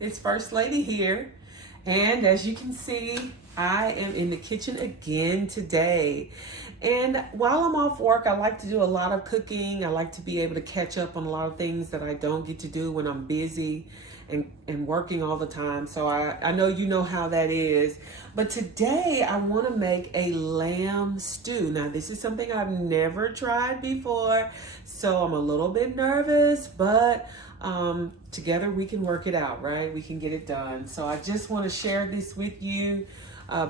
It's First Lady here, and as you can see, I am in the kitchen again today. And while I'm off work, I like to do a lot of cooking. I like to be able to catch up on a lot of things that I don't get to do when I'm busy and working all the time. So I know you know how that is. But today I want to make a lamb stew. Now this is something I've never tried before, so I'm a little bit nervous, but together we can work it out, right? We can get it done. So I just want to share this with you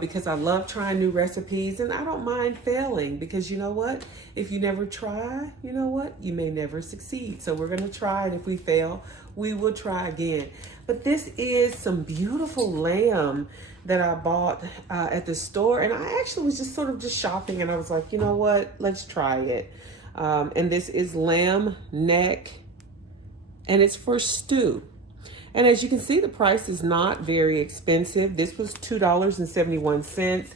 because I love trying new recipes, and I don't mind failing, because you know what? If you never try, you know what? You may never succeed. So we're going to try, and if we fail, we will try again. But this is some beautiful lamb that I bought at the store, and I actually was just sort of just shopping, and I was like, you know what? Let's try it. And this is lamb neck, and it's for stew. And as you can see, the price is not very expensive. This was $2.71.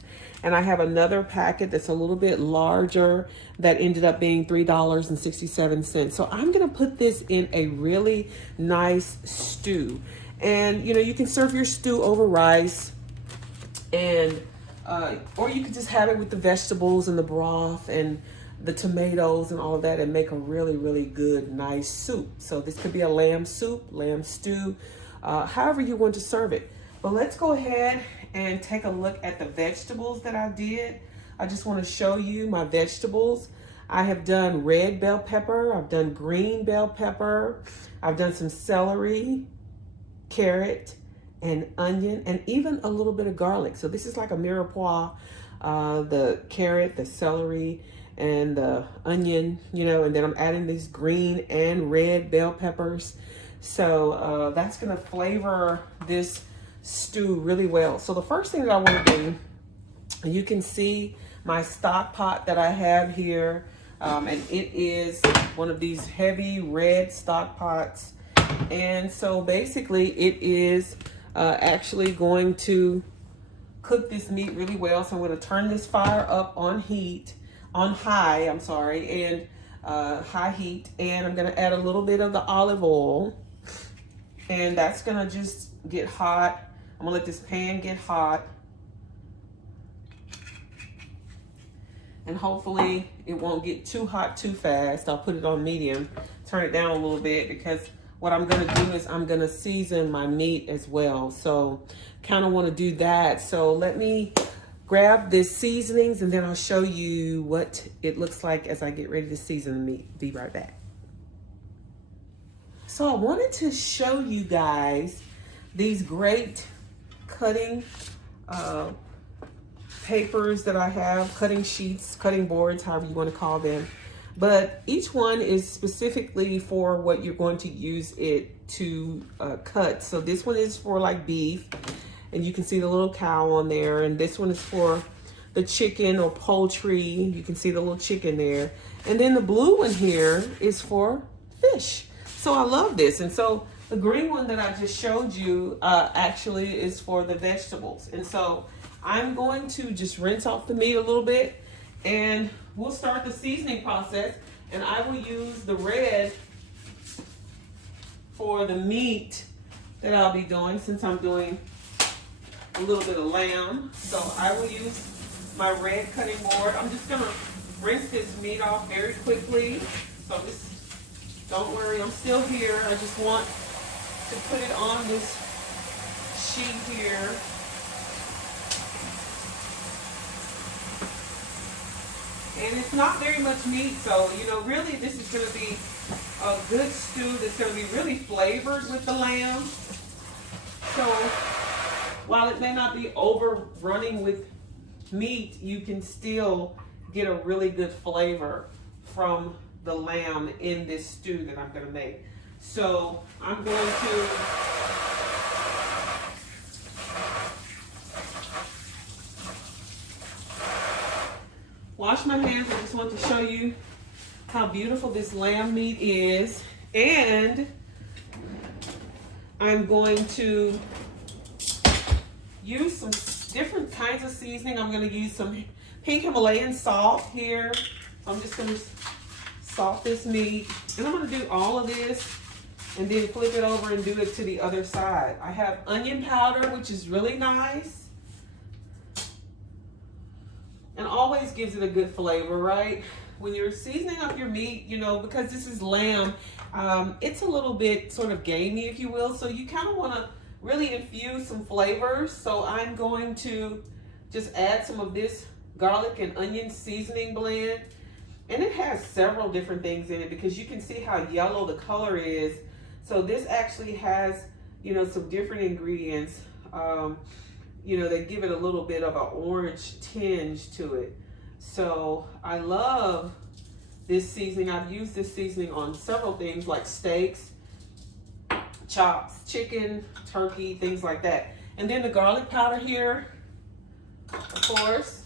And I have another packet that's a little bit larger that ended up being $3.67. So I'm gonna put this in a really nice stew. And you know, you can serve your stew over rice, and or you could just have it with the vegetables and the broth and the tomatoes and all of that, and make a really, really good, nice soup. So this could be a lamb soup, lamb stew, however you want to serve it. But let's go ahead and take a look at the vegetables that I did. I just want to show you my vegetables. I have done red bell pepper, I've done green bell pepper, I've done some celery, carrot, and onion, and even a little bit of garlic. So this is like a mirepoix, the carrot, the celery, and the onion, you know, and then I'm adding these green and red bell peppers. So that's gonna flavor this stew really well. So the first thing that I wanna do, you can see my stock pot that I have here, and it is one of these heavy red stock pots. And so basically it is actually going to cook this meat really well. So I'm gonna turn this fire up on high, and high heat, and I'm gonna add a little bit of the olive oil, and that's gonna just get hot. I'm gonna let this pan get hot, and hopefully it won't get too hot too fast. I'll put it on medium, turn it down a little bit, because what I'm gonna do is I'm gonna season my meat as well. So kind of wanna do that. So let me grab this seasonings, and then I'll show you what it looks like as I get ready to season the meat. Be right back. So I wanted to show you guys these great cutting papers that I have, cutting sheets, cutting boards, however you want to call them. But each one is specifically for what you're going to use it to cut. So this one is for like beef, and you can see the little cow on there. And this one is for the chicken or poultry. You can see the little chicken there. And then the blue one here is for fish. So I love this. And so the green one that I just showed you actually is for the vegetables. And so I'm going to just rinse off the meat a little bit, and we'll start the seasoning process. And I will use the red for the meat that I'll be doing, since I'm doing a little bit of lamb. So I will use my red cutting board. I'm just gonna rinse this meat off very quickly. So just don't worry, I'm still here. I just want to put it on this sheet here. And it's not very much meat, so you know, really this is gonna be a good stew that's gonna be really flavored with the lamb. So while it may not be overrunning with meat, you can still get a really good flavor from the lamb in this stew that I'm gonna make. So I'm going to wash my hands. I just want to show you how beautiful this lamb meat is. And I'm going to use some different kinds of seasoning. I'm going to use some pink Himalayan salt here. So I'm just going to salt this meat, and I'm going to do all of this and then flip it over and do it to the other side. I have onion powder, which is really nice. And always gives it a good flavor, right? When you're seasoning up your meat, you know, because this is lamb, it's a little bit sort of gamey, if you will. So you kind of want to really infuse some flavors. So I'm going to just add some of this garlic and onion seasoning blend. And it has several different things in it because you can see how yellow the color is. So this actually has, you know, some different ingredients. You know, they give it a little bit of an orange tinge to it. So I love this seasoning. I've used this seasoning on several things like steaks, chops, chicken, turkey, things like that. And then the garlic powder here, of course,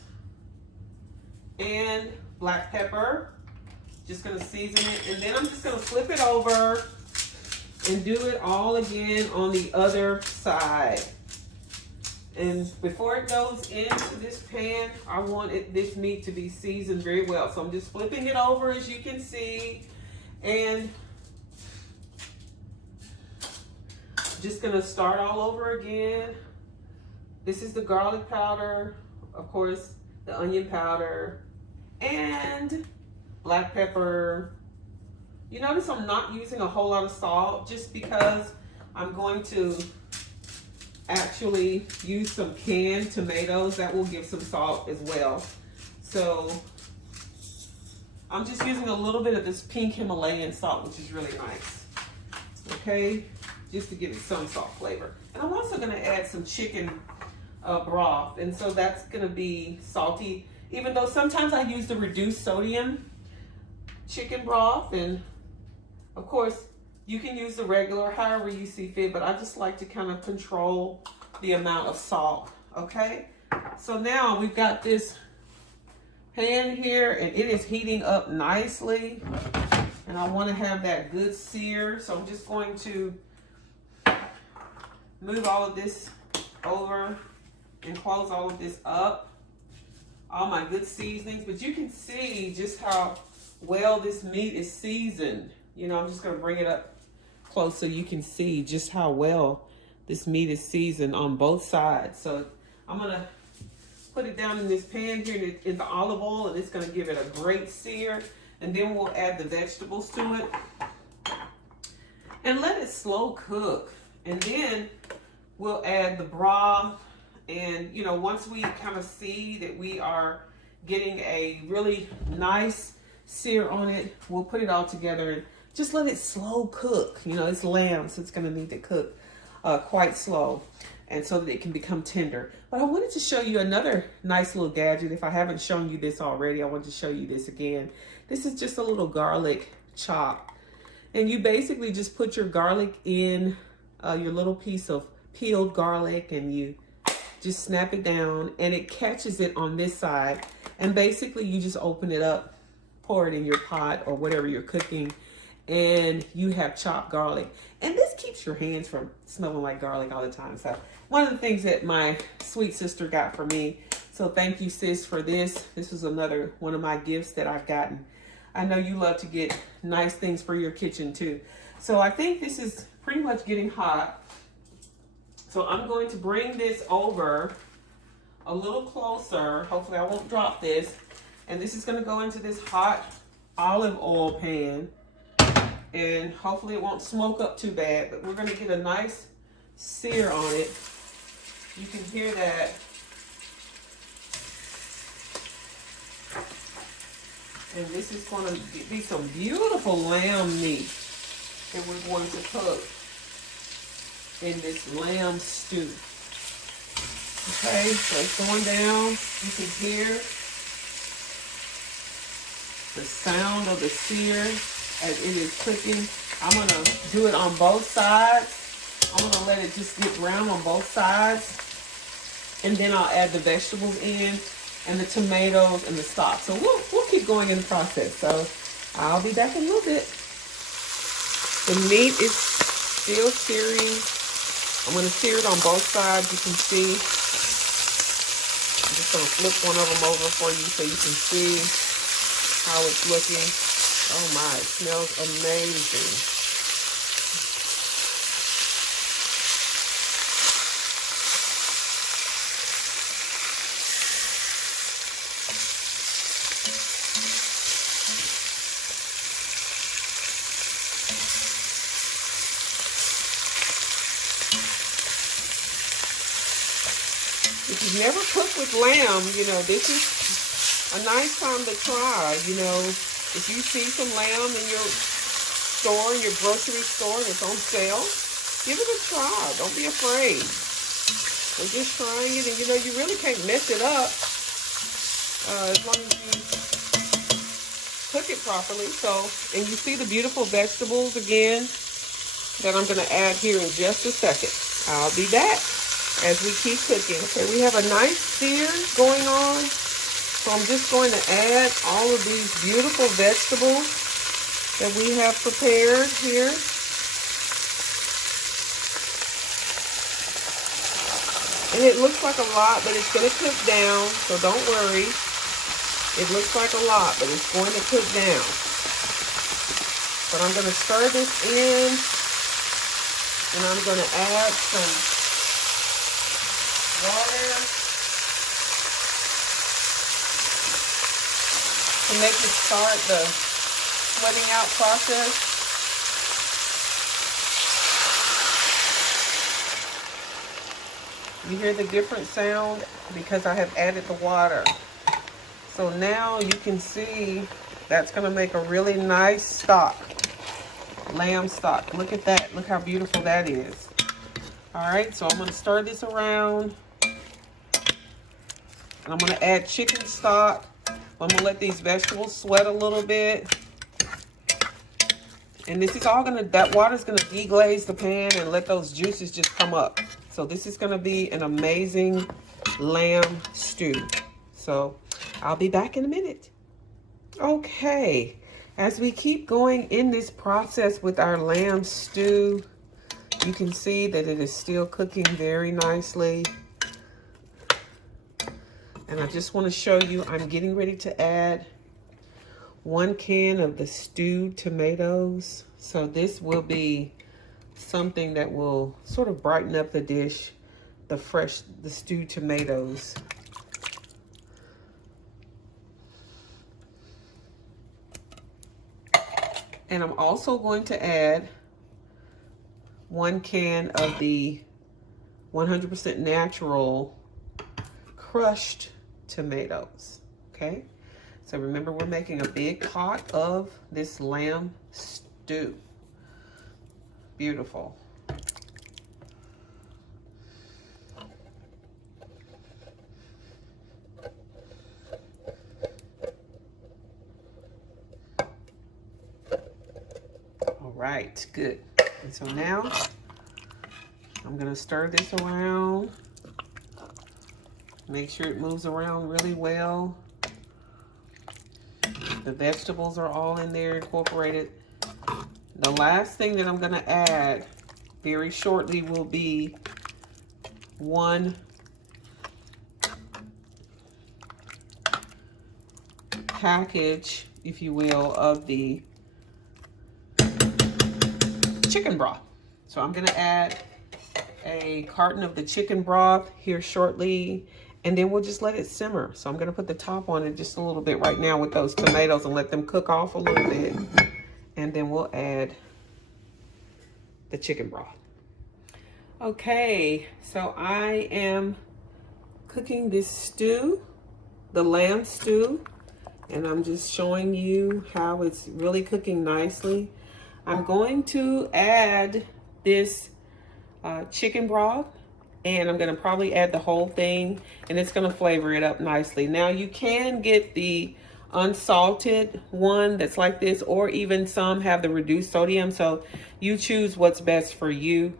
and black pepper. Just gonna season it, and then I'm just gonna flip it over and do it all again on the other side. And before it goes into this pan, I want this meat to be seasoned very well. So I'm just flipping it over, as you can see, and just gonna start all over again. This is the garlic powder, of course, the onion powder, and black pepper. You notice I'm not using a whole lot of salt just because I'm going to actually use some canned tomatoes that will give some salt as well. So I'm just using a little bit of this pink Himalayan salt, which is really nice. Okay, just to give it some salt flavor. And I'm also going to add some chicken broth, and so that's going to be salty, even though sometimes I use the reduced sodium chicken broth, and of course you can use the regular however you see fit, but I just like to kind of control the amount of salt. Okay, so now we've got this pan here and it is heating up nicely, and I want to have that good sear, so I'm just going to move all of this over and close all of this up, all my good seasonings. But you can see just how well this meat is seasoned. You know, I'm just going to bring it up close so you can see just how well this meat is seasoned on both sides. So I'm going to put it down in this pan here in the olive oil, and it's going to give it a great sear. And then we'll add the vegetables to it and let it slow cook. And then we'll add the broth. And, you know, once we kind of see that we are getting a really nice sear on it, we'll put it all together and just let it slow cook. You know, it's lamb, so it's going to need to cook quite slow, and so that it can become tender. But I wanted to show you another nice little gadget. If I haven't shown you this already, I want to show you this again. This is just a little garlic chop. And you basically just put your garlic in your little piece of peeled garlic, and you just snap it down, and it catches it on this side. And basically you just open it up, pour it in your pot or whatever you're cooking, and you have chopped garlic. And this keeps your hands from smelling like garlic all the time. So one of the things that my sweet sister got for me, so thank you, sis, for this. This was another one of my gifts that I've gotten. I know you love to get nice things for your kitchen too. So I think this is pretty much getting hot. So I'm going to bring this over a little closer. Hopefully I won't drop this. And this is going to go into this hot olive oil pan. And hopefully it won't smoke up too bad. But we're going to get a nice sear on it. You can hear that. And this is going to be some beautiful lamb meat that we're going to cook in this lamb stew. Okay, so it's going down. You can hear the sound of the sear as it is cooking. I'm going to do it on both sides. I'm going to let it just get brown on both sides. And then I'll add the vegetables in and the tomatoes and the stock. So we'll keep going in the process. So I'll be back in a little bit. The meat is still searing. I'm going to sear it on both sides. You can see. I'm just going to flip one of them over for you so you can see how it's looking. Oh my, it smells amazing. you've never cooked with lamb, you know, this is a nice time to try. You know, if you see some lamb in your store, in your grocery store, and it's on sale, give it a try. Don't be afraid. We're just trying it, and you know, you really can't mess it up as long as you cook it properly. So, and you see the beautiful vegetables again that I'm going to add here in just a second. I'll be back as we keep cooking. Okay, we have a nice sear going on. So I'm just going to add all of these beautiful vegetables that we have prepared here. And it looks like a lot, but it's going to cook down, so don't worry. It looks like a lot, but it's going to cook down. But I'm going to stir this in, and I'm going to add some water to make it start the sweating out process. You hear the different sound because I have added the water. So now you can see that's going to make a really nice stock, lamb stock. Look at that. Look how beautiful that is. All right, so I'm going to stir this around. And I'm going to add chicken stock. I'm going to let these vegetables sweat a little bit. And this is all going to, that water is going to deglaze the pan and let those juices just come up. So this is going to be an amazing lamb stew. So I'll be back in a minute. Okay, as we keep going in this process with our lamb stew, you can see that it is still cooking very nicely. And I just want to show you, I'm getting ready to add 1 can of the stewed tomatoes. So this will be something that will sort of brighten up the dish, the stewed tomatoes. And I'm also going to add 1 can of the 100% natural crushed tomatoes, okay? So remember, we're making a big pot of this lamb stew. Beautiful. All right, good. And so now I'm gonna stir this around. Make sure it moves around really well. The vegetables are all in there incorporated. The last thing that I'm going to add very shortly will be 1 package, if you will, of the chicken broth. So I'm going to add a carton of the chicken broth here shortly, and then we'll just let it simmer. So I'm going to put the top on it just a little bit right now with those tomatoes and let them cook off a little bit. And then we'll add the chicken broth. Okay, so I am cooking this stew, the lamb stew, and I'm just showing you how it's really cooking nicely. I'm going to add this chicken broth, and I'm going to probably add the whole thing, and it's going to flavor it up nicely. Now you can get the unsalted one that's like this, or even some have the reduced sodium, so you choose what's best for you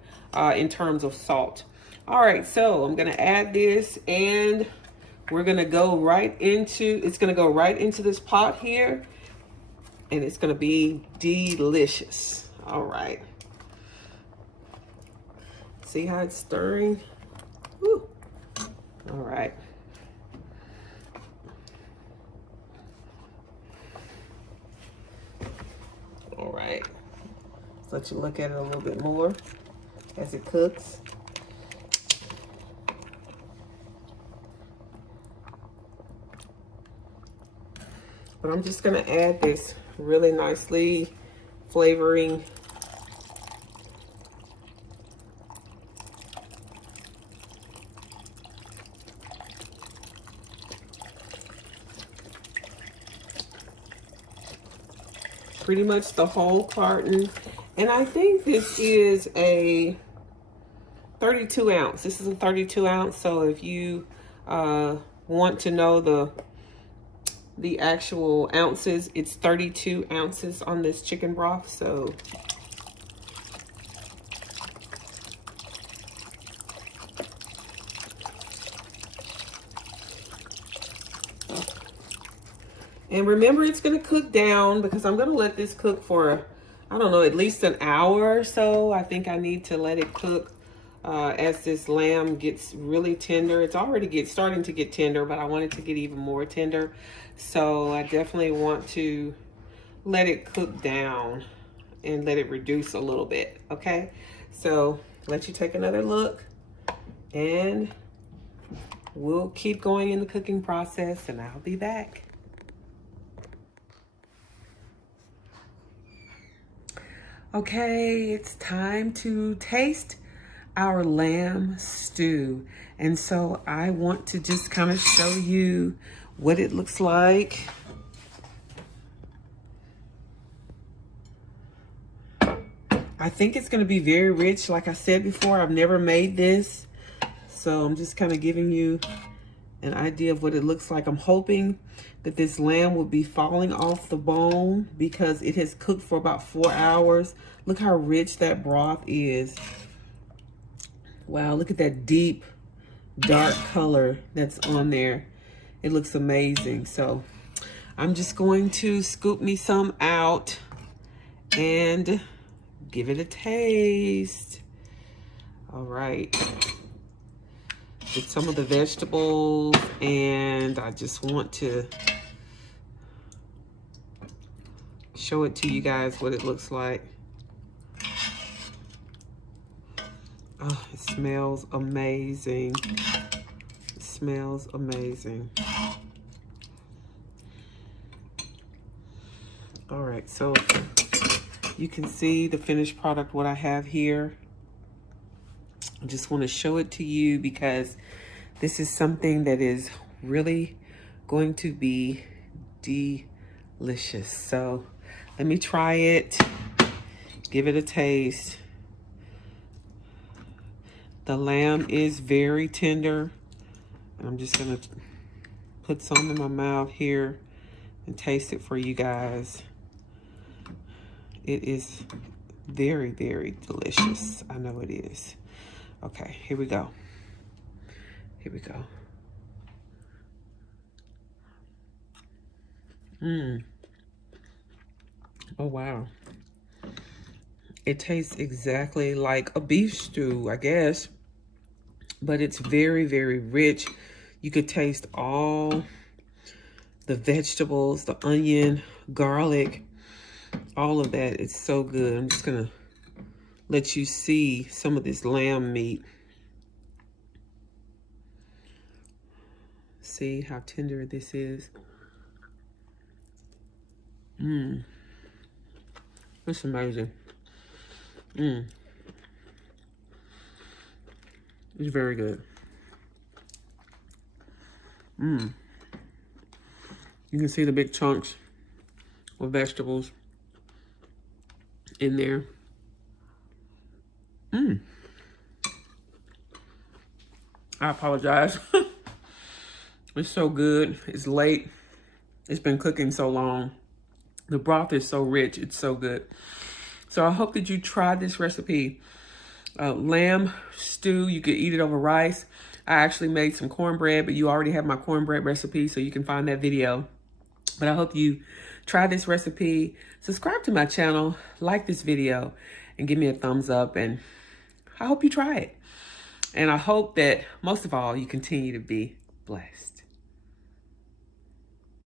in terms of salt. All right, so I'm going to add this, and we're going to go right into, it's going to go right into this pot here, and it's going to be delicious. All right, see how it's stirring? Woo. All right. All right, let's let you look at it a little bit more as it cooks. But I'm just gonna add this really nicely flavoring pretty much the whole carton. And I think this is a 32 ounce. This is a 32 ounce. So if you want to know the actual ounces, it's 32 ounces on this chicken broth. So and remember, it's going to cook down because I'm going to let this cook for, I don't know, at least an hour or so. I think I need to let it cook as this lamb gets really tender. It's already starting to get tender, but I want it to get even more tender. So I definitely want to let it cook down and let it reduce a little bit, okay? So let you take another look, and we'll keep going in the cooking process, and I'll be back. Okay, it's time to taste our lamb stew. And so I want to just kind of show you what it looks like. I think it's going to be very rich. Like I said before, I've never made this. So I'm just kind of giving you an idea of what it looks like. I'm hoping that this lamb will be falling off the bone because it has cooked for about 4 hours. Look how rich that broth is. Wow, look at that deep, dark color that's on there. It looks amazing. So I'm just going to scoop me some out and give it a taste. All right. With some of the vegetables, and I just want to show it to you guys what it looks like. Oh, it smells amazing. It smells amazing. All right, so you can see the finished product, what I have here. I just want to show it to you because this is something that is really going to be delicious. So let me try it, give it a taste. The lamb is very tender. I'm just gonna put some in my mouth here and taste it for you guys. It is very, very delicious. I know it is. Okay, here we go. Here we go. Oh, wow. It tastes exactly like a beef stew, I guess. But it's very, very rich. You could taste all the vegetables, the onion, garlic, all of that. It's so good. I'm just gonna let you see some of this lamb meat. See how tender this is. It's amazing. It's very good. You can see the big chunks of vegetables in there. I apologize. It's so good. It's late. It's been cooking so long. The broth is so rich. It's so good. So I hope that you try this recipe. Lamb stew, you could eat it over rice. I actually made some cornbread, but you already have my cornbread recipe, so you can find that video. But I hope you try this recipe. Subscribe to my channel, like this video, and give me a thumbs up. And I hope you try it. And I hope that, most of all, you continue to be blessed.